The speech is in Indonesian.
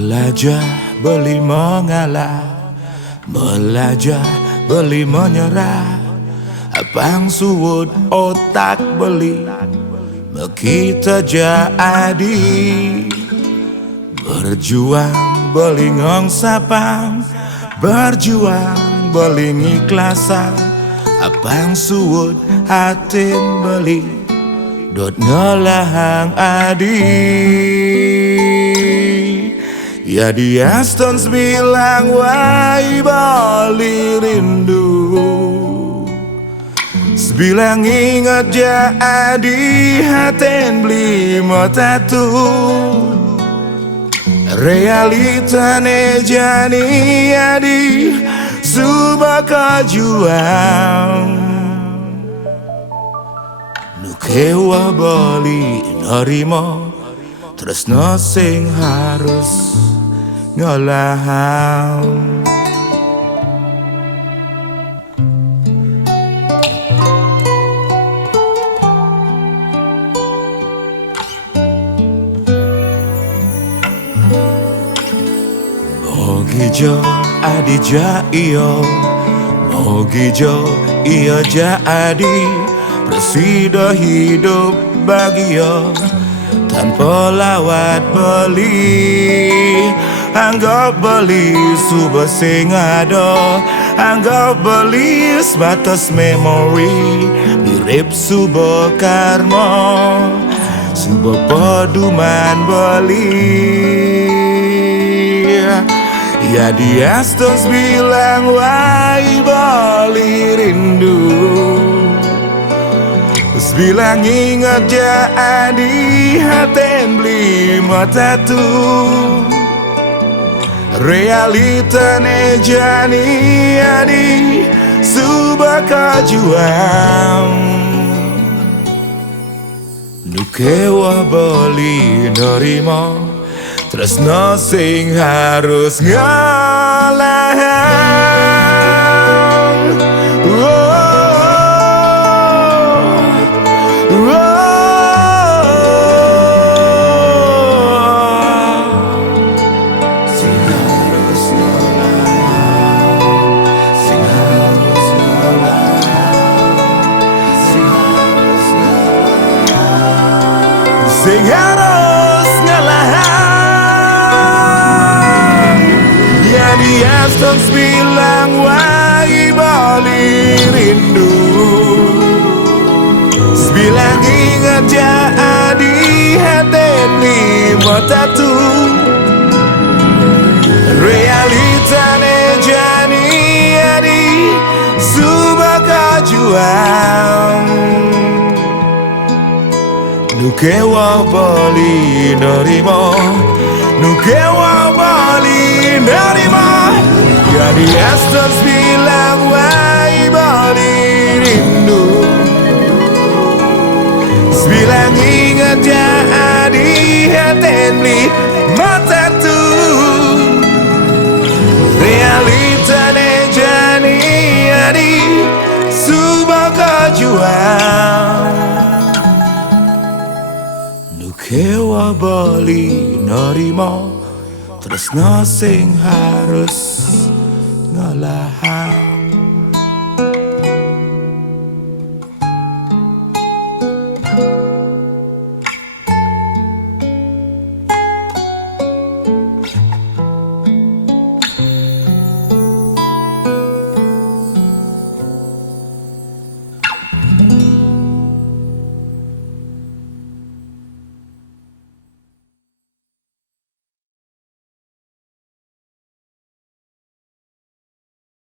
Belajar beli mengalah, belajar beli menyerah. Abang suwud otak beli, kita jadi berjuang beli ngong sapang, berjuang beli ngiklasan. Abang suwud hatin beli, dot ngelahang adi. Ya dia Stones bilang wai bali rindu, sebilang ingat jadi haten beli motatu. Realitane jani adi subaka juang, nukewa bali narimo, tresno sing harus ngelahang. Mogijo adija iyo, mogijo iyo jadi presida hidup bagio tanpa lawat beli. Anggap beli suba sing ado, anggap beli sebatas memori. Mirip suba karma, suba peduman beli. Ya dia Stones bilang wai bali rindu, bilang ingat jadi haten beli motatu. Realitane jani adi subaka juang, nukewa bali nerimo, tresno sing harus ngelahang. Sing harus ngelahang. Ya dia Stones bilang wai bali rindu, sebilang ingat jadi haten lima tatu. Realitane jani adi subaka juang, nukewa bali nerimo, nukewa bali nerimo. Ya dia Stones bilang wai bali rindu, sebilang ingat jadi haten beli motatu. Realitane jani adi subaka juang, nukewa bali nerimo, tresno sing harus ngelahang.